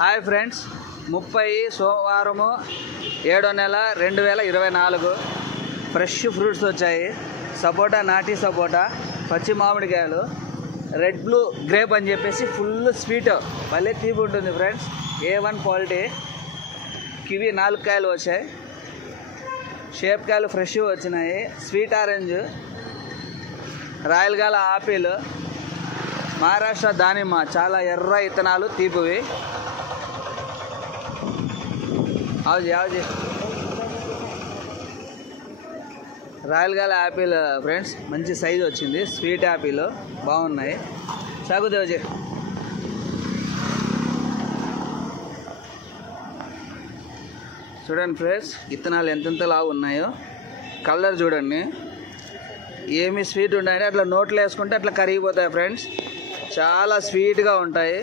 Hi friends, 30 సోమవారము 7వ నెల 2024 ఫ్రెష్ ఫ్రూట్స్ వచ్చాయి. సపోటా, నాటి సపోటా, పచ్చి మామిడికాయలు, రెడ్ బ్లూ గ్రేప్ అని చెప్పేసి ఫుల్ స్వీట్, భలే తీపి ఉంటుంది ఫ్రెండ్స్. A1 quality. కివి 4 కాయలు వచ్చాయి. షేప్ కాయలు ఫ్రెష్ వచ్చినాయి. స్వీట్ ఆరెంజ్, రాయలగాల ఆపిల్, మహారాష్ట్ర దానిమ్మ, చాలా ఎర్ర ఇత్తనాలు తీపివి. ఆవుజీ రాయలగాల యాపిల్ ఫ్రెండ్స్, మంచి సైజు వచ్చింది. స్వీట్ యాపిల్ బాగున్నాయి. సాగుదేవజీ చూడండి ఫ్రెండ్స్, ఇత్తనాలు ఎంతెంత లావు ఉన్నాయో. కలర్ చూడండి, ఏమి స్వీట్ ఉంటాయంటే అట్లా నోట్లో వేసుకుంటే అట్లా కరిగిపోతాయి ఫ్రెండ్స్. చాలా స్వీట్గా ఉంటాయి.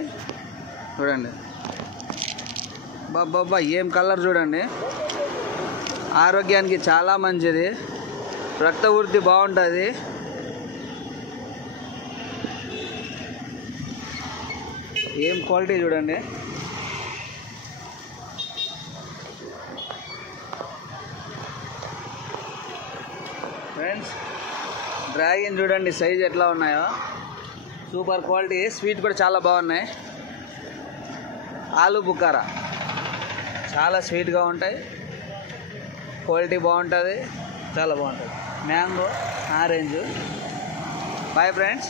చూడండి బాబా, ఏం కలర్ చూడండి. ఆరోగ్యానికి చాలా మంచిది, రక్త వృద్ధి బాగుంటుంది. ఏం క్వాలిటీ చూడండి. ఫ్రెండ్స్, డ్రాగన్ చూడండి సైజ్ ఎట్లా ఉన్నాయో, సూపర్ క్వాలిటీ. స్వీట్ కూడా చాలా బాగున్నాయి. ఆలు బుకారా చాలా స్వీట్గా ఉంటాయి, క్వాలిటీ బాగుంటుంది, చాలా బాగుంటుంది. Mango, orange. Boy friends.